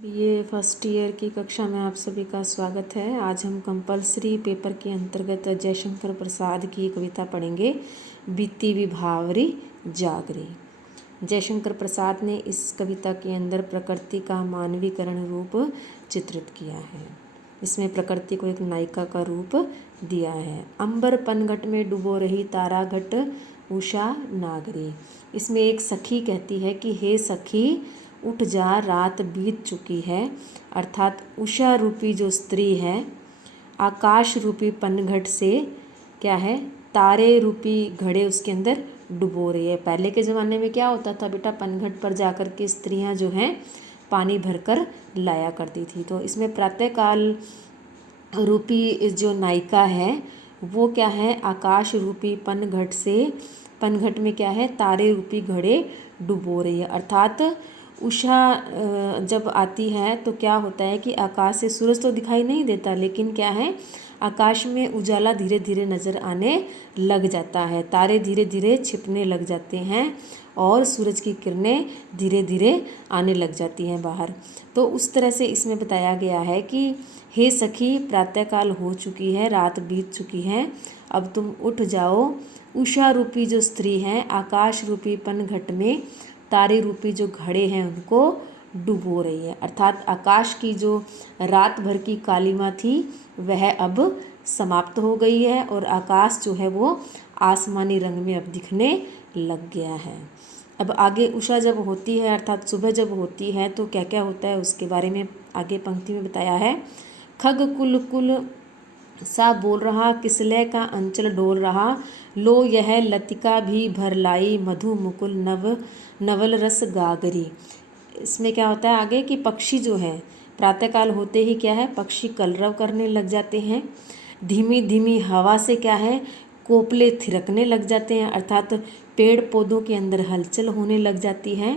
BA first year की कक्षा में आप सभी का स्वागत है। आज हम कंपलसरी पेपर के अंतर्गत जयशंकर प्रसाद की कविता पढ़ेंगे, बीती विभावरी जागरी। जयशंकर प्रसाद ने इस कविता के अंदर प्रकृति का मानवीकरण रूप चित्रित किया है। इसमें प्रकृति को एक नायिका का रूप दिया है। अंबर पनघट में डुबो रही तारा घट उषा नागरी। इसमें एक सखी कहती है कि हे सखी उठ जा, रात बीत चुकी है। अर्थात उषा रूपी जो स्त्री है आकाश रूपी पनघट से क्या है, तारे रूपी घड़े उसके अंदर डुबो रही है। पहले के ज़माने में क्या होता था बेटा, पनघट पर जाकर के स्त्रियां जो हैं पानी भरकर लाया करती थी। तो इसमें प्रातःकाल रूपी जो नायिका है वो क्या है, आकाश रूपी पनघट से, पनघट में क्या है, तारे रूपी घड़े डुबो रही है। अर्थात उषा जब आती है तो क्या होता है कि आकाश से सूरज तो दिखाई नहीं देता, लेकिन क्या है, आकाश में उजाला धीरे धीरे नज़र आने लग जाता है, तारे धीरे धीरे छिपने लग जाते हैं और सूरज की किरणें धीरे धीरे आने लग जाती हैं बाहर। तो उस तरह से इसमें बताया गया है कि हे सखी प्रातःकाल हो चुकी है, रात बीत चुकी है, अब तुम उठ जाओ। उषा रूपी जो स्त्री है आकाश रूपी पनघट में तारे रूपी जो घड़े हैं उनको डुबो रही है। अर्थात आकाश की जो रात भर की कालिमा थी वह अब समाप्त हो गई है और आकाश जो है वो आसमानी रंग में अब दिखने लग गया है। अब आगे उषा जब होती है अर्थात सुबह जब होती है तो क्या क्या होता है उसके बारे में आगे पंक्ति में बताया है। खग कुल कुल सा बोल रहा, किसलय का अंचल डोल रहा, लो यह लतिका भी भर लाई, मधु मुकुल नवल रस गागरी। इसमें क्या होता है आगे कि पक्षी जो है प्रातःकाल होते ही क्या है, पक्षी कलरव करने लग जाते हैं। धीमी धीमी हवा से क्या है, कोपले थिरकने लग जाते हैं, अर्थात पेड़ पौधों के अंदर हलचल होने लग जाती है।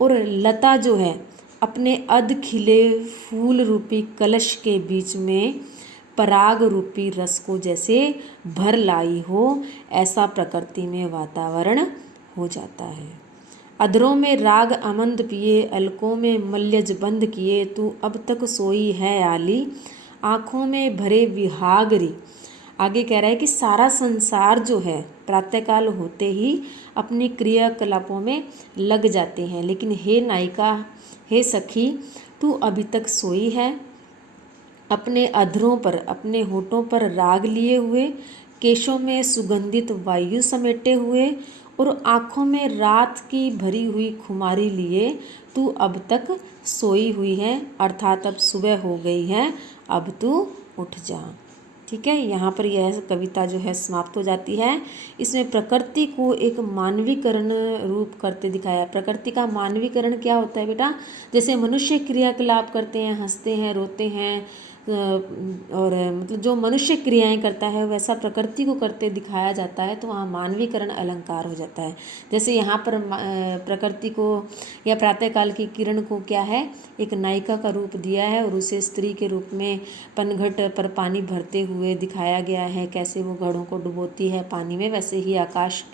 और लता जो है अपने अध खिले फूल रूपी कलश के बीच में पराग रूपी रस को जैसे भर लाई हो, ऐसा प्रकृति में वातावरण हो जाता है। अधरों में राग अमंद पिए, अलकों में मल्यज बंद किए, तू अब तक सोई है आली, आँखों में भरे विहागरी। आगे कह रहा है कि सारा संसार जो है प्रातःकाल होते ही अपनी क्रियाकलापों में लग जाते हैं, लेकिन हे नायिका, हे सखी, तू अभी तक सोई है, अपने अधरों पर, अपने होठों पर राग लिए हुए, केशों में सुगंधित वायु समेटे हुए और आँखों में रात की भरी हुई खुमारी लिए तू अब तक सोई हुई है। अर्थात अब सुबह हो गई है, अब तू उठ जा। ठीक है, यहाँ पर यह कविता जो है समाप्त हो जाती है। इसमें प्रकृति को एक मानवीकरण रूप करते दिखाया। प्रकृति का मानवीकरण क्या होता है बेटा, जैसे मनुष्य क्रियाकलाप करते हैं, हंसते हैं, रोते हैं, और मतलब जो मनुष्य क्रियाएं करता है वैसा प्रकृति को करते दिखाया जाता है, तो वहाँ मानवीकरण अलंकार हो जाता है। जैसे यहाँ पर प्रकृति को या प्रातःकाल की किरण को क्या है, एक नायिका का रूप दिया है और उसे स्त्री के रूप में पनघट पर पानी भरते हुए दिखाया गया है, कैसे वो घड़ों को डुबोती है पानी में। वैसे ही आकाश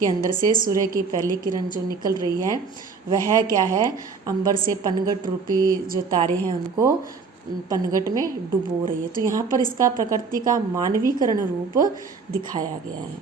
के अंदर से सूर्य की पहली किरण जो निकल रही है वह क्या है, अंबर से पनघट रूपी जो तारे हैं उनको पनघट में डुबो रही है। तो यहाँ पर इसका प्रकृति का मानवीकरण रूप दिखाया गया है।